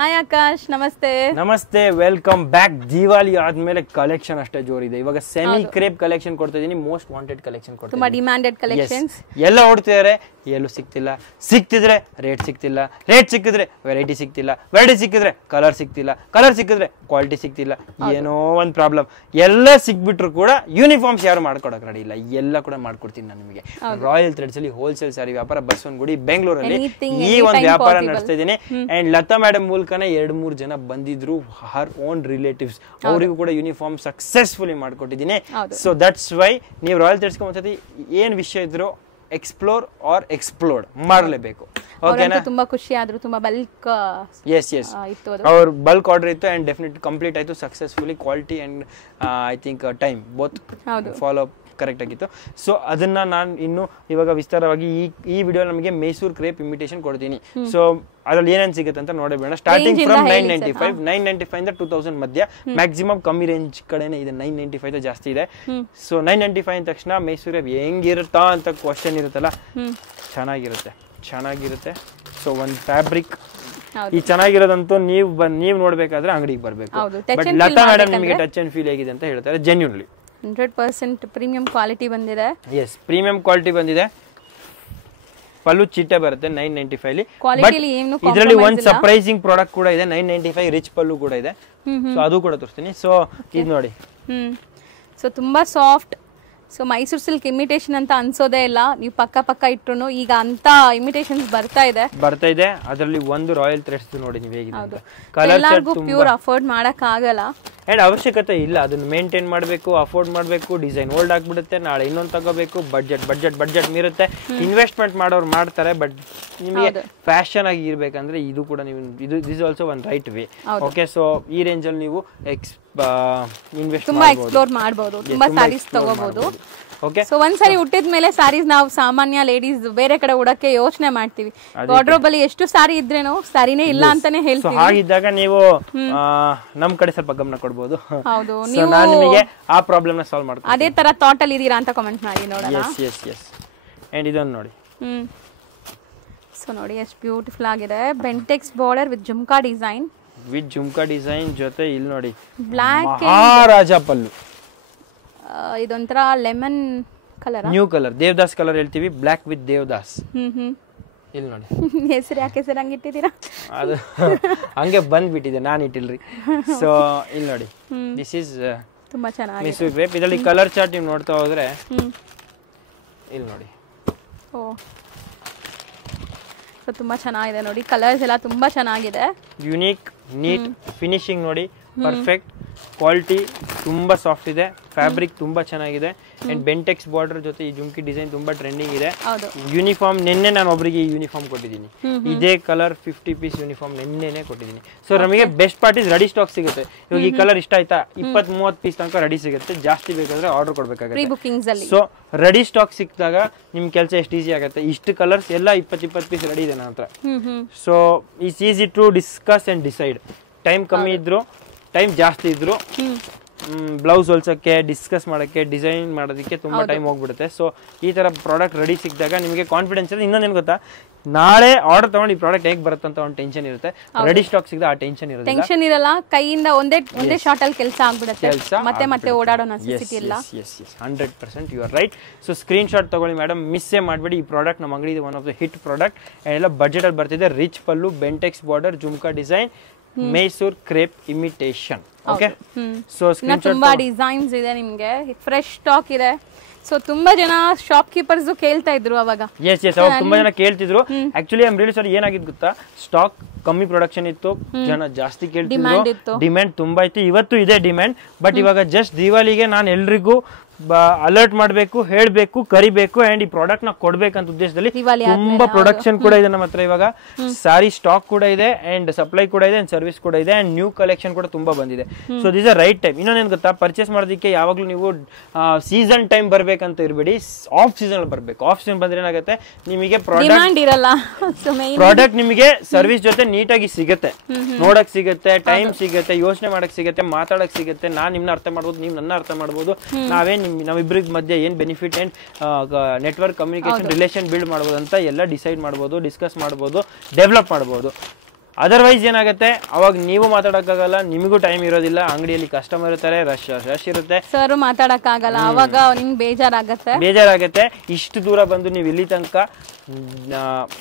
Hi Akash, ನಮಸ್ತೆ. ನಮಸ್ತೆ, welcome back. Diwali ಆದ್ಮೇಲೆ ಕಲೆಕ್ಷನ್ ಅಷ್ಟೇ ಜೋರಿದೆ. ಇವಾಗ ಸೆಮಿ ಕ್ರೇಪ್ ಕಲೆಕ್ಷನ್ ಕೊಡ್ತಾ ಇದೀನಿ, ಮೋಸ್ಟ್ ವಾಂಟೆಡ್ ಕಲೆಕ್ಷನ್ ಕೊಡ್ತಾ ತುಂಬಾ ಡಿಮ್ಯಾಂಡೆಡ್ ಕಲೆಕ್ಷನ್ಸ್. ಎಲ್ಲ ಓಡ್ತಿದ್ದಾರೆ, ಎಲ್ಲೂ ಸಿಗ್ತಿಲ್ಲ. ಸಿಕ್ತಿದ್ರೆ ರೇಟ್ ಸಿಗ್ತಿಲ್ಲ, ರೇಟ್ ಸಿಕ್ಕಿದ್ರೆ ವೆರೈಟಿ ಸಿಗ್ತಿಲ್ಲ, ವೆರೈಟಿ ಸಿಕ್ಕಿದ್ರೆ ಕಲರ್ ಸಿಗ್ತಿಲ್ಲ, ಕಲರ್ ಸಿಕ್ಕಿದ್ರೆ ಕ್ವಾಲಿಟಿ ಸಿಗ್ತಿಲ್ಲ. ಏನೋ ಒಂದು ಪ್ರಾಬ್ಲಮ್. ಎಲ್ಲ ಸಿಕ್ಬಿಟ್ರು ಕೂಡ ಯೂನಿಫಾರ್ಮ್ಸ್ ಯಾರು ಮಾಡ್ಕೊಡಕ್ ರೆಡಿ ಇಲ್ಲ. ಎಲ್ಲ ಕೂಡ ಮಾಡ್ಕೊಡ್ತೀನಿ ನಾನು ನಿಮಗೆ. ರಾಯಲ್ ಥ್ರೆಡ್ಸ್ ಅಲ್ಲಿ ಹೋಲ್ಸೇಲ್ ಸ್ಯಾರಿ ವ್ಯಾಪಾರ ಬಸವನಗುಡಿ ಬೆಂಗಳೂರಲ್ಲಿ ಈ ಒಂದು ವ್ಯಾಪಾರ ನಡೆಸ್ತಾ ಇದ್ದೀನಿ. ಅಂಡ್ ಲತಾ ಮೇಡಮ್ ಮೂಲಕನೇ 2-3 ಜನ ಬಂದಿದ್ರು, ಹರ್ ಓನ್ ರಿಲೇಟಿವ್ಸ್. ಅವರಿಗೂ ಕೂಡ ಯೂನಿಫಾರ್ಮ್ ಸಕ್ಸಸ್ಫುಲಿ ಮಾಡ್ಕೊಟ್ಟಿದ್ದೀನಿ. ಸೊ ದಟ್ಸ್ ವೈ ನೀವು ರಾಯಲ್ ಥ್ರೆಡ್ಸ್ಗೆ ಒಂದ್ಸತಿ ಏನ್ ವಿಷಯ ಇದ್ರು ಎಕ್ಸ್ಪ್ಲೋರ್ ಆರ್ ಎಕ್ಸ್ಪ್ಲೋರ್ಡ್ ಮಾಡಲೇಬೇಕು. ಓಕೆನಾ? ತುಂಬಾ ಖುಷಿ ಆದ್ರು, ತುಂಬಾ ಬಲ್ಕ್ ಎಸ್ ಅವ್ರ ಬಲ್ಕ್ ಆರ್ಡರ್ ಇತ್ತು ಅಂಡ್ ಡೆಫಿನೆಟ್ ಕಂಪ್ಲೀಟ್ ಆಯ್ತು successfully. Quality and I think time both follow up correct ಆಗಿತ್ತು. ಸೊ ಅದನ್ನ ನಾನು ಇನ್ನು ಇವಾಗ ವಿಸ್ತಾರವಾಗಿ ಈ ವಿಡಿಯೋ ನಮಗೆ ಮೈಸೂರು ಕ್ರೇಪ್ ಇಮಿಟೇಷನ್ ಕೊಡ್ತೀನಿ. ಸೊ ಅದ್ರಲ್ಲಿ ಏನೇನು ಸಿಗುತ್ತೆ ಅಂತ ನೋಡಬೇಡ. ಸ್ಟಾರ್ಟಿಂಗ್ ಫ್ರಮ್ 995 ಇಂದ 2000 ಮಧ್ಯ, ಮ್ಯಾಕ್ಸಿಮಮ್ ಕಮ್ಮಿ ರೇಂಜ್ ಕಡೆನೇ ಇದೆ. 995 ಜಾಸ್ತಿ ಇದೆ. ಸೊ 995 ಅಂದ ತಕ್ಷಣ ಮೈಸೂರು ಹೆಂಗಿರುತ್ತಾ ಅಂತ ಕ್ವಶನ್ ಇರುತ್ತಲ್ಲ, ಚೆನ್ನಾಗಿರುತ್ತೆ. ಸೊ ಒಂದು ಫ್ಯಾಬ್ರಿಕ್ ಈ ಚೆನ್ನಾಗಿರೋದಂತೂ ನೀವು ನೋಡ್ಬೇಕಾದ್ರೆ ಅಂಗಡಿಗೆ ಬರ್ಬೇಕು. ಬಟ್ ಲತಾ ಮೇಡಮ್ ನಿಮಗೆ ಟಚ್ ಅಂಡ್ ಫೀಲ್ ಹೇಗಿದೆ ಅಂತ ಹೇಳ್ತಾರೆ. ಜೆನ್ಯೂನ್ಲಿ 100% ಪ್ರೀಮಿಯಂ ಕ್ವಾಲಿಟಿ ಬಂದಿದೆ. ಎಸ್, ಪ್ರೀಮಿಯಂ ಕ್ವಾಲಿಟಿ ಬಂದಿದೆ. ಪಲ್ಲು ಚಿಟ್ಟೆ ಬರುತ್ತೆ 995 ಇದರಲ್ಲಿ ಒಂದು ಸರ್ಪ್ರೈಸಿಂಗ್ ಪ್ರಾಡಕ್ಟ್ ಕೂಡ ಇದೆ. 995 ರಿಚ್ ಪಲ್ಲು ಕೂಡ ಇದೆ. ಸೊ ಅದು ಕೂಡ ತೋರಿಸ್ತೀನಿ. ಸೊ ಇದು ನೋಡಿ. ಸೊ ತುಂಬಾ soft. So Mysuru silk imitation ಅಂತ ಅನ್ಸೋದೇ ಇಲ್ಲ. ನೀವು ಪಕ್ಕ ಇಟ್ರು ಈಗ ಅಂತ ಇಮಿಟೇಷನ್ಸ್ ಬರ್ತಾ ಇದೆ. ಅದರಲ್ಲಿ ಒಂದು ರಾಯಲ್ ಥ್ರೆಡ್ಸ್ ನೋಡಿ ನೀವು ಹೇಗಿದೆ ಅಂತ. ಎಲ್ಲರಿಗೂ ಪ್ಯೂರ್ ಅಫೋರ್ಡ್ ಮಾಡಕ್ ಆಗಲ್ಲ ಅಂಡ್ ಅವಶ್ಯಕತೆ ಇಲ್ಲ. ಅದನ್ನ ಮೇಂಟೈನ್ ಮಾಡಬೇಕು, ಅಫೋರ್ಡ್ ಮಾಡಬೇಕು. ಡಿಸೈನ್ ಓಲ್ಡ್ ಆಗ್ಬಿಡುತ್ತೆ, ನಾಳೆ ಇನ್ನೊಂದು ತಗೋಬೇಕು. ಬಡ್ಜೆಟ್ ಮೀರುತ್ತೆ. ಇನ್ವೆಸ್ಟ್ಮೆಂಟ್ ಮಾಡೋರು ಮಾಡ್ತಾರೆ. ಬಟ್ ನಿಮಗೆ ಫ್ಯಾಷನ್ ಆಗಿ ಇರ್ಬೇಕಂದ್ರೆ ಇದು ಕೂಡ ನೀವು this also one right way. Okay, so ಈ ರೇಂಜ್ ಅಲ್ಲಿ ನೀವು ತುಂಬಾ ಎಕ್ಸ್ಪ್ಲೋರ್ ಮಾಡಬಹುದು, ತುಂಬಾ ಸ್ಯಾರೀಸ್ ತಗೋಬಹುದು. ಓಕೆ, ಸೊ ಒಂದ್ಸರಿ ಹುಟ್ಟಿದ ಮೇಲೆ ಸ್ಯಾರೀಸ್ ನಾವು ಸಾಮಾನ್ಯ ಲೇಡೀಸ್ ಬೇರೆ ಕಡೆ ಉಡಕ್ಕೆ ಯೋಚನೆ ಮಾಡ್ತೀವಿ. ವಾರ್ಡ್ರೋಬ್ ಅಲ್ಲಿ ಎಷ್ಟು ಸ್ಯಾರಿ ಇದ್ರೇನು ಸ್ಯಾರಿನೇ ಇಲ್ಲ ಅಂತಾನೆ ಹೇಳ್ತೀವಿ. ಹಾಗಿದ್ದಾಗ ನೀವು ನಮ್ ಕಡೆ ಸ್ವಲ್ಪ ಗಮನ ಕೊಡಬಹುದು. ಹೌದು, ನಾನು ನಿಮಗೆ ಆ ಪ್ರಾಬ್ಲಮ್ ನ ಸಾಲ್ವ್ ಮಾಡ್ತೀನಿ. ಅದೇ ತರ ಥಾಟ್ ಅಲ್ಲಿ ಇದೀರಾ ಅಂತ ಕಾಮೆಂಟ್ ಮಾಡಿ ನೋಡೋಣ. ಎಸ್ ಅಂಡ್ ಇದನ್ನ ನೋಡಿ. ಸೊ ನೋಡಿ ಎಷ್ಟು ಬ್ಯೂಟಿಫುಲ್ ಆಗಿದೆ. Bentex border with jhumka design ಜೊತೆ ಇಲ್ಲಿ ನೋಡಿ ಬ್ಲಾಕ್ ಮಹಾರಾಜ ಪಲ್ಲು. ಇದೊಂಥರ lemon colour, new colour, Devdas colour ಹೇಳ್ತೀವಿ. Black with Devdas. ಇಲ್ಲಿ ನೋಡಿ. ಹೆಸರು ಯಾಕೆ ಸರ್ ಹಂಗೆ ಇಟ್ಟಿದ್ದೀರಾ? ಅದು ಹಂಗೆ ಬಂದ್ಬಿಟ್ಟಿದೆ, ನಾನು ಇಟ್ಟಿಲ್ರಿ. ಸೊ ಇಲ್ಲಿ ನೋಡಿ, ದಿಸ್ ಇಸ್ ತುಂಬಾ ಚೆನ್ನಾಗಿದೆ ಮೈಸೂರು ಕ್ರೇಪ್. ಇದರಲ್ಲಿ ಕಲರ್ ಚಾರ್ಟ್ ನೀವು ನೋಡ್ತಾ ಹೋದ್ರೆ ಇಲ್ಲಿ ನೋಡಿ. ಸೊ ತುಂಬಾ ಚೆನ್ನಾಗಿದೆ ನೋಡಿ, ಕಲರ್ಸ್ ಎಲ್ಲ ತುಂಬಾ ಚೆನ್ನಾಗಿದೆ. ಯುನೀಕ್, ನೀಟ್ ಫಿನಿಶಿಂಗ್ ನೋಡಿ, ಪರ್ಫೆಕ್ಟ್ ಕ್ವಾಲಿಟಿ, ತುಂಬಾ ಸಾಫ್ಟ್ ಇದೆ. ಫ್ಯಾಬ್ರಿಕ್ ತುಂಬಾ ಚೆನ್ನಾಗಿದೆ. ಅಂಡ್ ಬೆಂಟೆಕ್ಸ್ ಬಾರ್ಡರ್ ಜೊತೆ ಈ ಜುಮ್ಕಿ ಡಿಸೈನ್ ತುಂಬಾ ಟ್ರೆಂಡಿಂಗ್ ಇದೆ. ಯೂನಿಫಾರ್ಮ್ ನಿನ್ನೆ ನಾನು ಒಬ್ಬರಿಗೆ ಯೂನಿಫಾರ್ಮ್ ಕೊಟ್ಟಿದ್ದೀನಿ. ಇದೇ ಕಲರ್ 50 ಪೀಸ್ ಯೂನಿಫಾರ್ಮ್ ನಿನ್ನೆನೆ ಕೊಟ್ಟಿದ್ದೀನಿ. ಸೊ ನಮಗೆ best part is ready stock ಸಿಗುತ್ತೆ. ಇವಾಗ ಈ ಕಲರ್ ಇಷ್ಟ ಆಯ್ತಾ, 20-30 ಪೀಸ್ ತನಕ ರೆಡಿ ಸಿಗುತ್ತೆ. ಜಾಸ್ತಿ ಬೇಕಾದ್ರೆ ಆರ್ಡರ್ ಕೊಡ್ಬೇಕಾಗುತ್ತೆ. ಸೊ ರೆಡಿ ಸ್ಟಾಕ್ ಸಿಕ್ಕಿದಾಗ ನಿಮ್ ಕೆಲಸ ಎಷ್ಟು ಈಸಿ ಆಗುತ್ತೆ. ಇಷ್ಟು ಕಲರ್ಸ್ ಎಲ್ಲ 20 ಪೀಸ್ ರೆಡಿ ಇದೆ ನನ್ನ ಹತ್ರ. So it's easy to discuss and decide. Time ಕಮ್ಮಿ ಇದ್ರು, ಟೈಮ್ ಜಾಸ್ತಿ ಇದ್ರು, ಬ್ಲೌಸ್ ಹೊಲ್ಸಕ್ಕೆ, ಡಿಸ್ಕಸ್ ಮಾಡೋಕ್ಕೆ, ಡಿಸೈನ್ ಮಾಡೋದಕ್ಕೆ ತುಂಬಾ ಟೈಮ್ ಹೋಗ್ಬಿಡುತ್ತೆ. ಸೊ ಈ ತರ ಪ್ರಾಡಕ್ಟ್ ರೆಡಿ ಸಿಕ್ಕಿದಾಗ ನಿಮಗೆ ಕಾನ್ಫಿಡೆನ್ಸ್ ಇದೆ. ಇನ್ನೊಂದೇನು ಗೊತ್ತಾ, ನಾಳೆ ಆರ್ಡರ್ ತಗೊಂಡು ಈ ಪ್ರಾಡಕ್ಟ್ ಹೇಗೆ ಬರುತ್ತೆ ಅಂತ ಒಂದು ಟೆನ್ಷನ್ ಇರುತ್ತೆ. ರೆಡಿ ಸ್ಟಾಕ್ ಸಿಗದ ಆ ಟೆನ್ಷನ್ ಇರಲ್ಲ. ಕೈಯಿಂದ ಒಂದೇ ಶಾರ್ಟ್ ಅಲ್ಲಿ ಕೆಲಸ ಆಗ್ಬಿಡುತ್ತೆ. ಮತ್ತೆ ಓಡಾಡೋ ನೆಸೆಸಿಟಿ ಇಲ್ಲ. 100% you are right. So screen shot ತಗೊಳ್ಳಿ ಮೇಡಮ್, ಮಿಸ್ಸೇ ಮಾಡಬೇಡಿ. ಈ ಪ್ರಾಡಕ್ಟ್ ನಮ್ಮ ಅಂಗಡಿ one of the hit product. ಎಲ್ಲ ಬಜೆಟ್ ಅಲ್ಲಿ ಬರ್ತಿದೆ. Rich pallu, Bentex border, jhumka design, Mysore crepe imitation. Okay, so ತುಂಬಾ ಡಿಸೈನ್ಸ್ ಇದೆ, ನಿಮ್ಗೆ ಫ್ರೆಶ್ ಸ್ಟಾಕ್ ಇದೆ. ಸೊ ತುಂಬಾ ಜನ ಶಾಪ್ ಕೀಪರ್ಸ್ ಕೇಳ್ತಾ ಇದ್ರು ಅವಾಗ. ಅವಾಗ ತುಂಬಾ ಜನ ಕೇಳ್ತಿದ್ರು. Actually I am really sorry, ಏನಾಗಿತ್ತು ಗೊತ್ತಾ, ಸ್ಟಾಕ್ ಕಮ್ಮಿ ಪ್ರೊಡಕ್ಷನ್ ಇತ್ತು, ಜನ ಜಾಸ್ತಿ ಕೇಳ್ತಿದ್ರು, ಡಿಮ್ಯಾಂಡ್ ತುಂಬಾ ಇತ್ತು. ಇವತ್ತು ಇದೆ ಡಿಮ್ಯಾಂಡ್. ಬಟ್ ಇವಾಗ ಜಸ್ಟ್ ದಿವಾಲಿಗೆ ನಾನು ಎಲ್ರಿಗೂ ಅಲರ್ಟ್ ಮಾಡಬೇಕು, ಹೇಳಬೇಕು, ಕರಿಬೇಕು ಅಂಡ್ ಈ ಪ್ರಾಡಕ್ಟ್ ನ ಕೊಡ್ಬೇಕಂತ ಉದ್ದೇಶದಲ್ಲಿ ತುಂಬಾ ಪ್ರೊಡಕ್ಷನ್ ಕೂಡ ಇದೆ ನಮ್ಮ ಹತ್ರ. ಇವಾಗ ಸಾರಿ ಸ್ಟಾಕ್ ಕೂಡ ಇದೆ ಅಂಡ್ ಸಪ್ಲೈ ಕೂಡ ಇದೆ ಅಂಡ್ ಸರ್ವಿಸ್ ಕೂಡ ಇದೆ ಅಂಡ್ ನ್ಯೂ ಕಲೆಕ್ಷನ್ ಕೂಡ ತುಂಬಾ ಬಂದಿದೆ. So this a right time. ಇನ್ನೊಂದೇನು ಗೊತ್ತಾ, ಪರ್ಚೇಸ್ ಮಾಡೋದಕ್ಕೆ ಯಾವಾಗ್ಲೂ ನೀವು ಸೀಸನ್ ಟೈಮ್ ಬರ್ಬೇಕಂತ ಇರಬೇಡಿ, ಆಫ್ ಸೀಸನ್ ಬರ್ಬೇಕು. ಆಫ್ ಸೀಸನ್ ಬಂದ್ರೆ ಏನಾಗುತ್ತೆ, ನಿಮಗೆ ಪ್ರಾಡಕ್ಟ್ ನಿಮಗೆ ಸರ್ವಿಸ್ ಜೊತೆ ನೀಟಾಗಿ ಸಿಗುತ್ತೆ, ನೋಡಕ್ ಸಿಗುತ್ತೆ, ಟೈಮ್ ಸಿಗುತ್ತೆ, ಯೋಚನೆ ಮಾಡಕ್ ಸಿಗುತ್ತೆ, ಮಾತಾಡಕ್ ಸಿಗುತ್ತೆ. ನಾನ್ ನಿಮ್ನ ಅರ್ಥ ಮಾಡ್ಬೋದು, ನೀವು ನನ್ನ ಅರ್ಥ ಮಾಡ್ಬೋದು. ನಾವಿಬ್ಬರಿಗೆ ಮಧ್ಯೆ ಏನ್ benefit and network communication relation build ಮಾಡಬಹುದು ಅಂತ ಎಲ್ಲ ಡಿಸೈಡ್ ಮಾಡಬಹುದು, ಡಿಸ್ಕಸ್ ಮಾಡಬಹುದು, ಡೆವಲಪ್ ಮಾಡಬಹುದು. ಅದರ್ವೈಸ್ ಏನಾಗುತ್ತೆ, ಅವಾಗ ನೀವು ಮಾತಾಡೋಕ್ಕಾಗಲ್ಲ, ನಿಮಗೂ ಟೈಮ್ ಇರೋದಿಲ್ಲ, ಅಂಗಡಿಯಲ್ಲಿ ಕಸ್ಟಮರ್ ಇರ್ತಾರೆ, ರಶ್ ಇರುತ್ತೆ, ಸರ್ ಮಾತಾಡಕ್ಕಾಗಲ್ಲ, ಅವಾಗ ನಿಮ್ಗೆ ಬೇಜಾರಾಗತ್ತೆ. ಇಷ್ಟು ದೂರ ಬಂದು ನೀವು ಇಲ್ಲಿ ತನಕ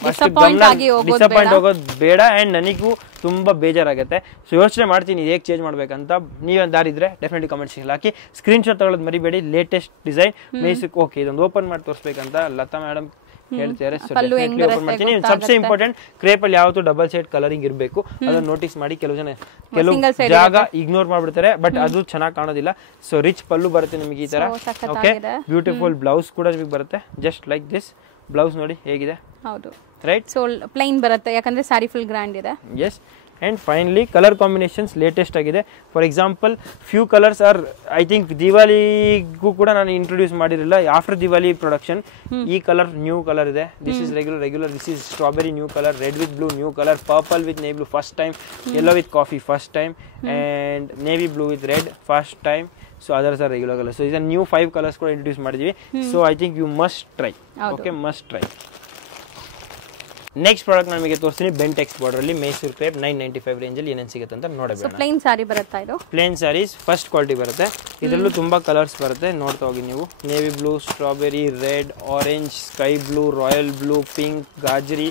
ಡಿಸಪಾಯಿಂಟ್ ಹೋಗೋದು ಬೇಡ. ಅಂಡ್ ನನಗೂ ತುಂಬಾ ಬೇಜಾರಾಗುತ್ತೆ. ಸೊ ಯೋಚನೆ ಮಾಡ್ತೀನಿ ಹೇಗೆ ಚೇಂಜ್ ಮಾಡ್ಬೇಕಂತ. ನೀವೇನು ದಾರಿದ್ರೆ ಡೆಫಿನೆಟ್ಲಿ ಕಮೆಂಟ್ಸ್ ಹಾಕಿ. ಸ್ಕ್ರೀನ್ಶಾಟ್ ತಗೊಳ್ಳೋದು ಮರಿಬೇಡಿ. Latest design Mysuru. ಓಕೆ, ಇದೊಂದು ಓಪನ್ ಮಾಡಿ ತೋರಿಸ್ಬೇಕಂತ ಲತಾ ಮೇಡಮ್ ಹೇಳ್ತಾರೆ. ಓಪನ್ ಮಾಡ್ತೀನಿ. ಸಬ್ಸೆ ಇಂಪಾರ್ಟೆಂಟ್, ಕ್ರೇಪ್ ಅಲ್ಲಿ ಯಾವತ್ತೂ ಡಬಲ್ ಸೈಡ್ ಕಲರಿಂಗ್ ಇರಬೇಕು. ಅದನ್ನ ನೋಟಿಸ್ ಮಾಡಿ. ಕೆಲವು ಜಾಗ ಇಗ್ನೋರ್ ಮಾಡ್ಬಿಡ್ತಾರೆ, ಬಟ್ ಅದು ಚೆನ್ನಾಗಿ ಕಾಣೋದಿಲ್ಲ. ಸೊ ರಿಚ್ ಪಲ್ಲು ಬರುತ್ತೆ ನಿಮಗೆ ಈ ತರ. ಓಕೆ, ಬ್ಯೂಟಿಫುಲ್ ಬ್ಲೌಸ್ ಕೂಡ ನಿಮಗೆ ಬರುತ್ತೆ, ಜಸ್ಟ್ ಲೈಕ್ ದಿಸ್. ಬ್ಲೌಸ್ ನೋಡಿ ಹೇಗಿದೆ. ಹೌದು, ರೈಟ್. ಸೊ ಪ್ಲೈನ್ ಬರುತ್ತೆ ಯಾಕಂದ್ರೆ ಸ್ಯಾರಿ ಫುಲ್ ಗ್ರ್ಯಾಂಡ್ ಇದೆ. Yes. And finally colour combinations latest ಆಗಿದೆ. For example few colours are, I think ದಿವಾಲಿಗೂ ಕೂಡ ನಾನು ಇಂಟ್ರೊಡ್ಯೂಸ್ ಮಾಡಿರಲಿಲ್ಲ. ಆಫ್ಟರ್ ದಿವಾಲಿ ಪ್ರೊಡಕ್ಷನ್ ಈ ಕಲರ್ ನ್ಯೂ ಕಲರ್ ಇದೆ. This is regular. This is strawberry new colour, red with blue new colour, purple with navy blue first time, yellow with coffee first time, and navy blue with red first time. So others are regular colour. So ಇದನ್ನ new 5 colours ಕೂಡ introduce ಮಾಡಿದ್ವಿ. So I think you must try. Okay, must try. Next product ನಮಗೆ ತೋರಿಸ್ತೀನಿ. Bentex border ಅಲ್ಲಿ Mysuru crepe 995 range ಅಲ್ಲಿ ಏನೇನು ಸಿಗುತ್ತೆ ಅಂತ ನೋಡಬೇಕು. ಪ್ಲೇನ್ ಸಾರಿ ಬರುತ್ತಾ ಇದು? ಪ್ಲೇನ್ ಸಾರೀಸ್ ಫಸ್ಟ್ ಕ್ವಾಲಿಟಿ ಬರುತ್ತೆ. ಇದರಲ್ಲೂ ತುಂಬಾ ಕಲರ್ಸ್ ಬರುತ್ತೆ, ನೋಡ್ತಾ ಹೋಗಿ ನೀವು. Navy blue, strawberry, red, orange, sky blue, royal blue, pink, ಗಾಜರಿ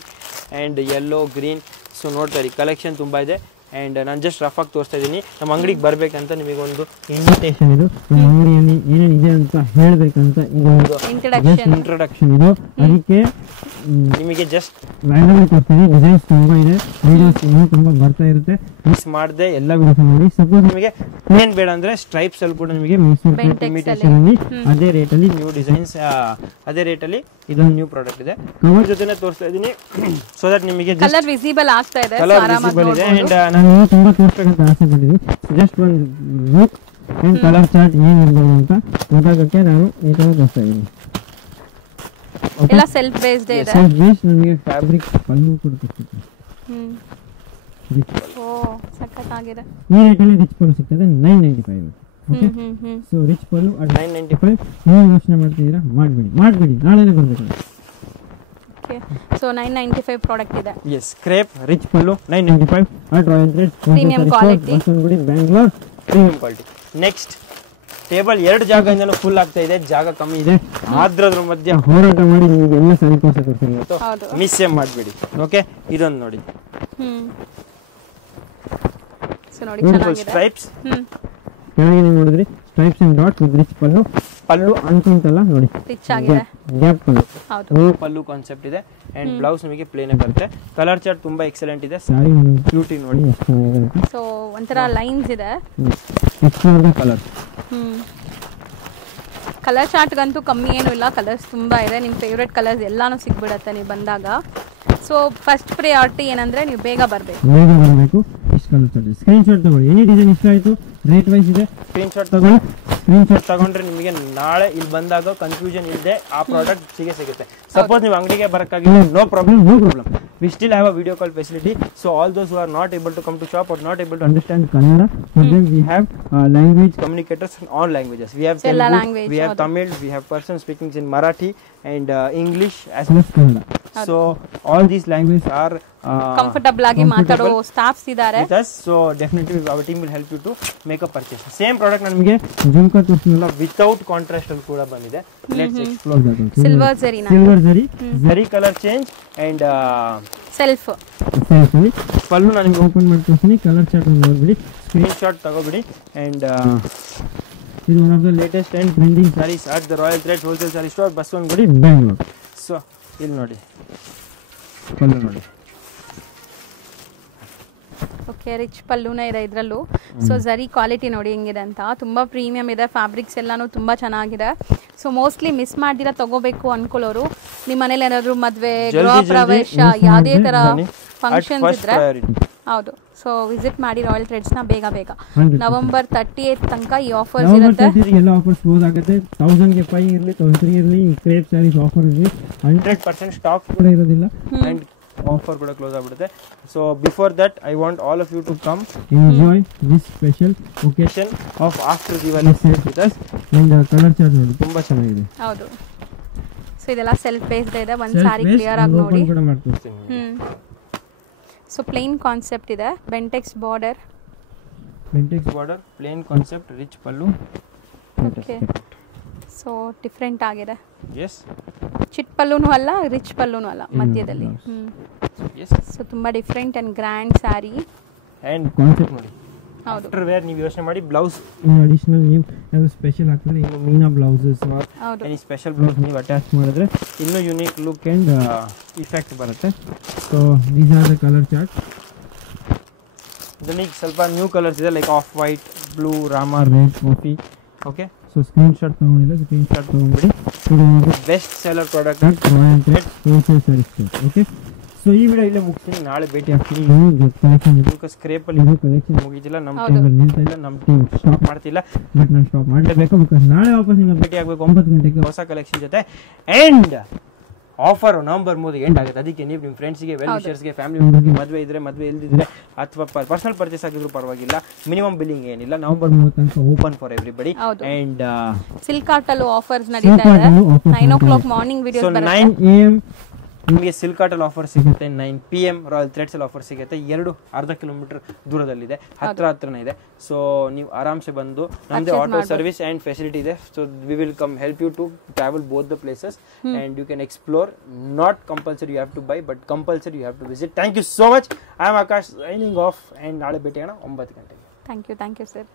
ಅಂಡ್ ಯೆಲ್ಲೋ, ಗ್ರೀನ್. ಸೊ ನೋಡ್ತಾ ಇರಿ, ಕಲೆಕ್ಷನ್ ತುಂಬಾ ಇದೆ. ಆ್ಯಂಡ್ ನಾನು ಜಸ್ಟ್ ರಫ್ ಆಗಿ ತೋರಿಸ್ತಾ ಇದ್ದೀನಿ. ನಮ್ಮ ಅಂಗಡಿಗೆ ಬರಬೇಕಂತ ನಿಮಗೊಂದು ಇನ್ವಿಟೇಷನ್ ಇದು. ನಮ್ಮ ಅಂಗಡಿಯಲ್ಲಿ ಏನೇನಿದೆ ಅಂತ ಹೇಳಬೇಕಂತ ಇದೊಂದು ಇಂಟ್ರೊಡಕ್ಷನ್ ಇದು. ಅದಕ್ಕೆ ನಿಮಗೆ ಜಸ್ಟ್ ರ್ಯಾಂಡಮ್ ತೋರಿಸ್ತೀನಿ. ಡಿಸೈನ್ಸ್ ತುಂಬಾ ಇದೆ, ವಿಡಿಯೋಸ್ ಇನ್ನೂ ತುಂಬಾ ಬರ್ತಾ ಇರುತ್ತೆ. ಮಿಸ್ ಮಾಡದೆ ಎಲ್ಲ ವಿಡಿಯೋಸ್ ನೋಡಿ. ಸಪೋಸ್ ನಿಮಗೆ ಪ್ಲೇನ್ ಬೇಡ ಅಂದ್ರೆ ಸ್ಟ್ರೈಪ್ಸ್ ಅಲ್ಲಿ ಕೂಡ ನಿಮಗೆ ಮೈಸೂರು ಇಮಿಟೇಷನ್ ಅಲ್ಲಿ ಅದೇ ರೇಟ್ ಅಲ್ಲಿ ನ್ಯೂ ಡಿಸೈನ್ಸ್, ಅದೇ ರೇಟ್ ಅಲ್ಲಿ ಇದೊಂದು ನ್ಯೂ ಪ್ರಾಡಕ್ಟ್ ಇದೆ. ಕವರ್ ಜೊತೆನೆ ತೋರಿಸ್ತಾ ಇದ್ದೀನಿ, ಸೊ ದಟ್ ನಿಮಗೆ ಕಲರ್ ವಿಸಿಬಲ್ ಆಗ್ತಾ ಇದೆ. ಕಲರ್ ವಿಸಿಬಲ್ ಇದೆ. ಅಂಡ್ ನಾನು ತುಂಬಾ ತೋರಿಸಬೇಕಂತ ಆಸೆ ಪಟ್ಟಿದ್ದೀನಿ. ಜಸ್ಟ್ ಒಂದು ಲುಕ್ ಅಂಡ್ ಕಲರ್ ಚಾರ್ಟ್ ಏನಿರ್ಬೋದು ಅಂತ ಗೊತ್ತಾಗಕ್ಕೆ ನಾನು ಈ ತರ ತೋರಿಸ್ತಾ ಇದ್ದೀನಿ. ಎಲ್ಲ ಸೆಲ್ಫ್ ಬೇಸ್ಡ್ ಇದೆ. ಸೆಲ್ಫ್ ಬೇಸ್ಡ್ ನಮಗೆ ಫ್ಯಾಬ್ರಿಕ್ ಪಲ್ಲು ಕೂಡ ಸಿಗುತ್ತೆ. ಓ ಸಖತ್ತಾಗಿದೆ. ಈ ರೇಟ್ ಅಲ್ಲಿ ರಿಚ್ ಪಲ್ಲು ಸಿಗ್ತದೆ 995. Okay, so rich pallu at 995. ನೀವು ಯೋಚನೆ ಮಾಡ್ತಿದ್ದೀರಾ? ಮಾಡಬೇಡಿ, ನಾಳೆನೇ ಬರಬೇಕು. ಓಕೆ, ಸೊ 995 ಪ್ರಾಡಕ್ಟ್ ಇದೆ. Yes, crepe rich pallu 995 at Royal Thread, premium quality, Basavanagudi, Bengaluru. Premium quality. Next table 2 ಜಾಗದಿಂದನೂ ಫುಲ್ ಆಗ್ತಾ ಇದೆ, ಜಾಗ ಕಮ್ಮಿ ಇದೆ. ಆದ್ರದ್ರ ಮಧ್ಯೆ ಹೋರಾಟ ಮಾಡಿ ನಿಮಗೆ ಎಲ್ಲ ಸಾರಿ ಕೊಡ್ತೀನಿ. ಮಿಸ್ ಮಾಡಬೇಡಿ. ಓಕೆ, ಇದೊಂದು ನೋಡಿ. ಸೊ ನೋಡಿ ಚೆನ್ನಾಗಿದೆ. ಸ್ಟ್ರೈಪ್ಸ್ ಚೆನ್ನಾಗಿದೆ ನೋಡಿದ್ರಿ. Stripes and dots with rich pallu. Pallu ಅನ್ಕೊಂತಲ್ಲ ನೋಡಿ, ರಿಚ್ ಆಗಿದೆ. ಗ್ಯಾಪ್ ಪಲ್ಲು. ಹೌದು, ಪಲ್ಲು ಕಾನ್ಸೆಪ್ಟ್ ಇದೆ. ಅಂಡ್ ಬ್ಲೌಸ್ ನಿಮಗೆ ಪ್ಲೇನ್ ಬರುತ್ತೆ. ಕಲರ್ ಚಾರ್ಟ್ ತುಂಬಾ ಎಕ್ಸಲೆಂಟ್ ಇದೆ. ಸಾರಿ ಬ್ಯೂಟಿ ನೋಡಿ ಎಷ್ಟು ಚೆನ್ನಾಗಿದೆ. ಸೊ ಒಂತರ ಲೈನ್ಸ್ ಇದೆ. ಕಲರ್ ಕಲರ್ ಚಾರ್ಟ್ಗಂತೂ ಕಮ್ಮಿ ಏನೂ ಇಲ್ಲ, ಕಲರ್ಸ್ ತುಂಬಾ ಇದೆ. ನಿಮ್ಮ ಫೇವ್ರೆಟ್ ಕಲರ್ಸ್ ಎಲ್ಲಾನು ಸಿಗ್ಬಿಡುತ್ತೆ ನೀವು ಬಂದಾಗ. ಸೊ ಫಸ್ಟ್ ಪ್ರಿಯಾರಿಟಿ ಏನಂದ್ರೆ ನೀವು ಬೇಗ ಬರಬೇಕು. ಇಷ್ಟು ಕಲರ್ ಚಾರ್ಟ್ ಸ್ಕ್ರೀನ್ಶಾಟ್ ತಗೊಳ್ಳಿ. ಎನಿ ಡಿಸೈನ್ ಇಷ್ಟ ಆಯಿತು, ರೇಟ್ ವೈಸ್ ಇದೆ, ಸ್ಕ್ರೀನ್ಶಾಟ್ ತಗೊಳ್ಳಿ. ಸ್ಕ್ರೀನ್ಶಾಟ್ ತಗೊಂಡ್ರೆ ನಿಮಗೆ ನಾಳೆ ಇಲ್ಲಿ ಬಂದಾಗ ಕನ್ಫ್ಯೂಷನ್ ಇಲ್ಲದೆ ಆ ಪ್ರಾಡಕ್ಟ್ ಸಿಗುತ್ತೆ. ಸಪೋಸ್ ನೀವು ಅಂಗಡಿಗೆ ಬರೋಕ್ಕಾಗಿಲ್ಲ, no problem. We still have a video call facility. So all those who are not able to come to shop or not able to understand Kannada, for them we have language communicators in all languages. We have Telugu, we have Tamil, we have person speaking in Marathi and English as well as Kannada. So all these languages are comfortable agi matado staffs idare with us. So definitely our team will help you to make a purchase. Same product namige jumka ತೋರಿಸಲ್ಲ without contrast ಅಲ್ಲಿ ಕೂಡ ಬಂದಿದೆ. Let's explore that. Silver zari zari color change and self ಅಲ್ಲಿ ಪಲ್ಲು ನಾನು ನಿಮಗೆ open ಮಾಡಿ ತೋರಿಸ್ತೀನಿ. Colour chart ನೋಡ್ಬಿಡಿ, screen shot ತಗೋಬಿಡಿ. ಅಂಡ್ ಇದು one of the latest and trending saris at the Royal Thread wholesale sari store, Basavanagudi, Bengaluru. So ಇಲ್ಲಿ ನೋಡಿ ಪಲ್ಲು ನೋಡಿ. ಓಕೆ, ರಿಚ್ ಪಲ್ಲುನೇ ಇದೆ ಇದರಲ್ಲೂ. ಸೊ ಝರಿ ಕ್ವಾಲಿಟಿ ನೋಡಿ ಹೆಂಗಿದೆ ಅಂತ, ತುಂಬ ಪ್ರೀಮಿಯಂ ಇದೆ. ಫ್ಯಾಬ್ರಿಕ್ಸ್ ಎಲ್ಲಾನು ತುಂಬ ಚೆನ್ನಾಗಿದೆ. ಸೊ ಮೋಸ್ಟ್ಲಿ ಮಿಸ್ ಮಾಡ್ದಿರ ತಗೋಬೇಕು ಅನ್ಕೊಳ್ಳೋರು, ನಿಮ್ಮ ಮನೇಲಿ ಏನಾದ್ರು ಮದುವೆ, ಗೃಹ ಪ್ರವೇಶ, ಯಾವುದೇ ಥರ ಫಂಕ್ಷನ್ಸ್ ಇದ್ರೆ ಹೌದು, ಸೊ ವಿಸಿಟ್ ಮಾಡಿ ರಾಯಲ್ ಥ್ರೆಡ್ಸ್ನ ಬೇಗ. ನವೆಂಬರ್ 38 ತನಕ ಈ ಆಫರ್ಸ್ ಇರುತ್ತೆ. ಎಲ್ಲ ಆಫರ್ಸ್ ಕ್ಲೋಸ್ ಆಗುತ್ತೆ. 1000ಗೆ 5 ಇರಲಿ, 1003 ಇರಲಿ, ಕ್ರೇಪ್ ಸ್ಯಾರೀಸ್ ಆಫರ್ ಇರಲಿ, 100% ಸ್ಟಾಕ್ ಕೂಡ ಇರೋದಿಲ್ಲ. ಅಂಡ್ ಆಫರ್ ಕೂಡ ಕ್ಲೋಸ್ ಆಗ್ಬಿಡುತ್ತೆ. So before that I want all of you to come enjoy this special occasion of after Diwali sale with us. And colour chart ನೋಡಿ ತುಂಬಾ ಚೆನ್ನಾಗಿದೆ. ಹೌದು, ಸೊ ಇದೆಲ್ಲ ಸೆಲ್ಫ್ ಬೇಸ್ಡ್ ಇದೆ. ಒಂದು ಸಾರಿ ಕ್ಲಿಯರ್ ಆಗಿ ನೋಡಿ. ಸೊ ಪ್ಲೇನ್ ಕಾನ್ಸೆಪ್ಟ್ ಇದೆ, Bentex border. Bentex border, plain concept, rich pallu. Okay, so different ಆಗಿದೆ. ಎಸ್, ಚಿಟ್ ಪಲ್ಲೂನು ಅಲ್ಲ, ರಿಚ್ ಪಲ್ಲೂನು ಅಲ್ಲ, ಮಧ್ಯದಲ್ಲಿ. ಎಸ್, ಸೊ ತುಂಬ different and grand sari. And concept ನೋಡಿ. ಹೌದು, ಆಫ್ಟರ್ ವೇರ್ ನೀವು ಯೋಚನೆ ಮಾಡಿ, ಬ್ಲೌಸ್ ಇನ್ನು ಅಡಿಷನಲ್ ನೀವು ಯಾವುದು ಸ್ಪೆಷಲ್ ಹಾಕಿದ್ರೆ, ಇನ್ನು meena blouses any special blouse ನೀವು ಅಟ್ಯಾಚ್ ಮಾಡಿದ್ರೆ ಇನ್ನೂ ಯುನೀಕ್ ಲುಕ್ ಆ್ಯಂಡ್ ಇಫೆಕ್ಟ್ ಬರುತ್ತೆ. So these are the colour chart. ಇದರಲ್ಲಿ ಸ್ವಲ್ಪ ನ್ಯೂ ಕಲರ್ಸ್ ಇದೆ, like off white, blue, rama, red, coffee. Okay, so screenshot ತೊಗೊಂಡಿಲ್ಲ, ಸ್ಕ್ರೀನ್ಶಾಟ್ ತೊಗೊಂಡ್ಬಿಡಿ. Best seller product at Royal Trade wholesale sari store. Okay, so ಈ video ಇಲ್ಲೇ ಮುಗಿಸ್ತೀನಿ, ನಾಳೆ ಭೇಟಿ ಆಗ್ತೀನಿ. ಕಲೆಕ್ಷನ್ ಸ್ಕ್ರೇಪಲ್ಲಿ ಇದು ಕಲೆಕ್ಷನ್ ಮುಗಿದಿಲ್ಲ, ನಮ್ಮ ಟೈಮಲ್ಲಿ ನಿಲ್ತಾ ಇಲ್ಲ, ನಮ್ಮ ಟೀಮ್ ಸ್ಟಾಪ್ ಮಾಡ್ತಿಲ್ಲ. ಬಟ್ ನಾನು ಸ್ಟಾಪ್ ಮಾಡಲೇಬೇಕು, ಬಿಕಾಸ್ ನಾಳೆ ವಾಪಸ್ ನಿಮಗೆ ಭೇಟಿ ಆಗಬೇಕು 9 ಗಂಟೆಗೆ ಹೊಸ ಕಲೆಕ್ಷನ್ ಜೊತೆ. ಆ್ಯಂಡ್ ಆಫರ್ ನವಂಬರ್ 3 ಎಂಡ್ ಆಗುತ್ತೆ. ಅದಕ್ಕೆ ನೀವು ನಿಮ್ಮ ಫ್ರೆಂಡ್ಸ್ಗೆ, ವೆಲ್ ವಿಷರ್ಸ್ಗೆ, ಫ್ಯಾಮಿಲಿ ಮೆಂಬರ್ಸ್ಗೆ, ಮದುವೆ ಇದ್ದರೆ, ಮದುವೆ ಇಲ್ದಿದ್ರೆ, ಅಥವಾ ಪರ್ಸನಲ್ ಪರ್ಚೇಸ್ ಆಗಿದ್ರು ಪರವಾಗಿಲ್ಲ, ಮಿನಿಮಮ್ ಬಿಲ್ಲಿಂಗ್ ಏನಿಲ್ಲ. ನವಂಬರ್ 30 ತನಕ open for everybody. And silk ಆರ್ಟಲ್ಲೂ ಆಫರ್ಸ್ ನಡೀತಾ ಇದೆ. 9 o'clock ಮಾರ್ನಿಂಗ್ ವಿಡಿಯೋಸ್ ಬರುತ್ತೆ. 9 AM ನಿಮಗೆ ಸಿಲ್ಕ್ ಆಟಲ್ಲಿ ಆಫರ್ ಸಿಗುತ್ತೆ, 9 PM ರಾಯಲ್ ಥ್ರೆಡ್ಸಲ್ಲಿ ಆಫರ್ ಸಿಗುತ್ತೆ. 2 ಅರ್ಧ ಕಿಲೋಮೀಟರ್ ದೂರದಲ್ಲಿದೆ, ಹತ್ರನೇ ಇದೆ. ಸೊ ನೀವು ಆರಾಮ್ಸೆ ಬಂದು, ನಮ್ಮದೇ ಆಟೋ ಸರ್ವಿಸ್ ಆ್ಯಂಡ್ ಫೆಸಿಲಿಟಿ ಇದೆ. So we will come help you to travel both the places and you can explore. Not compulsory you have to buy, but compulsory you have to visit. Thank you so much. I am Akash signing off. And ನಾಳೆ ಭೇಟಿಯಾಗೋಣ 9 ಗಂಟೆಗೆ. Thank you sir.